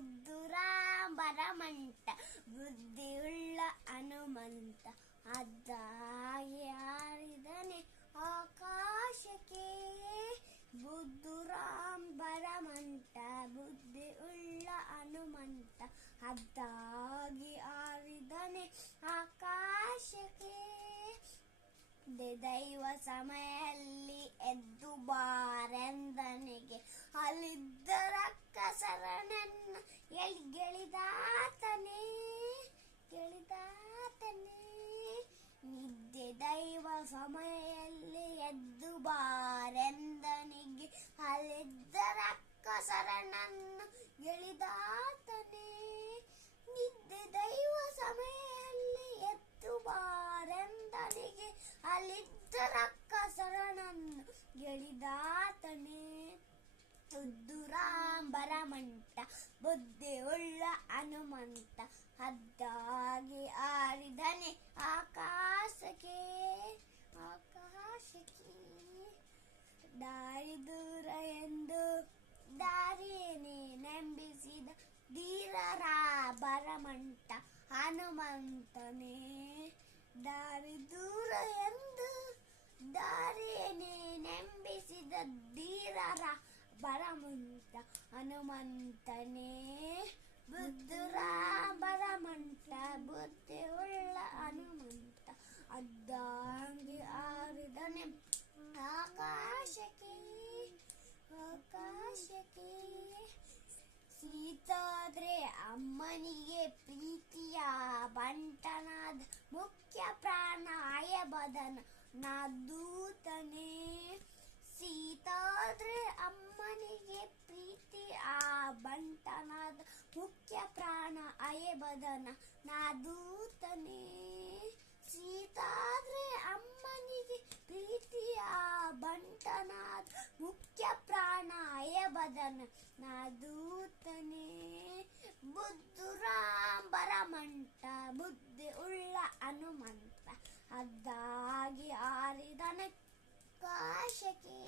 ಬುದ್ಧುರಾಂಬರಮಂಟ ಬುದ್ಧಿಯುಳ್ಳ ಹನುಮಂತ ಅದ್ದಾಗಿ ಹಾರಿದನೆ ಆಕಾಶಕ್ಕೆ. ಬುದ್ಧುರಾಂಬರಮಂಟ ಬುದ್ಧಿಯುಳ್ಳ ಹನುಮಂತ ಅದ್ದಾಗಿ ಹಾರಿದನೆ ಆಕಾಶಕ್ಕೆ. ದೈವ ಸಮಯಲ್ಲಿ ಎದ್ದು ಬಾರೆಂದನಿಗೆ ಅಲ್ಲಿದ್ದ ರಕ್ಕಸರನನ್ನ ಗೆಳಿದಾತನೇ ನಿದ್ದೆ ದೈವ ಸಮಯಲ್ಲಿ ಎದ್ದು ಬಾರೆಂದನಿಗೆ ಅಲ್ಲಿದ್ದ ರಕ್ಕಸರನನ್ನ ಗೆಳಿದಾತನೇ. ನಿದ್ದೆ ದೈವ ಸಮಯಲ್ಲಿ ಎದ್ದು ಬಾರೆಂದನಿಗೆ ಅಲ್ಲಿದ್ದ ರಕ್ಕಸರನನ್ನು ಗೆಳಿದಾತನೇ. ಬುದ್ಧುರಾಂಬರಮಂಟ ಬುದ್ಧಿಯುಳ್ಳ ಹನುಮಂತ ಅದ್ದಾಗಿ ಹಾರಿದನೆ ಆಕಾಶಕ್ಕೆ. ದಾರಿ ದೂರ ಎಂದು ದಾರಿಯೇ ನಂಬಿಸಿದ ಧೀರರ ಬರಮಂಟ ಹನುಮಂತನೇ. ದಾರಿ ದೂರ ಎಂದು ದಾರಿಯೇ ನಂಬಿಸಿದ ಧೀರರ ಬರಮಂಟ ಹನುಮಂತನೇ. ಬುದ್ಧುರಾಂಬರಮಂಟ ಬುದ್ಧಿಯುಳ್ಳ ಹನುಮಂತ ಅದ್ದಾಗಿ ಹಾರಿದನೆ ಆಕಾಶಕ್ಕೆ. ಸೀತಾದ್ರೆ ಅಮ್ಮನಿಗೆ ಪ್ರೀತಿಯ ಬಂಟನಾದ ಮುಖ್ಯ ಪ್ರಾಣ ಆಯಬದನ ನಾದೂತನೇ. ಸೀತಾದ್ರೆ ಅಮ್ಮನಿಗೆ ಪ್ರೀತಿ ಆ ಬಂಟನಾದ ಮುಖ್ಯ ಪ್ರಾಣ ಅಯಬದನ ನಾದೂತನೇ. ಸೀತಾದ್ರೆ ಅಮ್ಮನಿಗೆ ಪ್ರೀತಿಯ ಬಂಟನಾದ ಮುಖ್ಯ ಪ್ರಾಣ ಅಯಬದನ ನಾದೂತನೇ. ಬುದ್ಧುರಾಂಬರಮಂಟ ಬುದ್ಧಿಯುಳ್ಳ ಹನುಮಂತ ಅದ್ದಾಗಿ ಹಾರಿದನೆ ಆಕಾಶಕ್ಕೆ.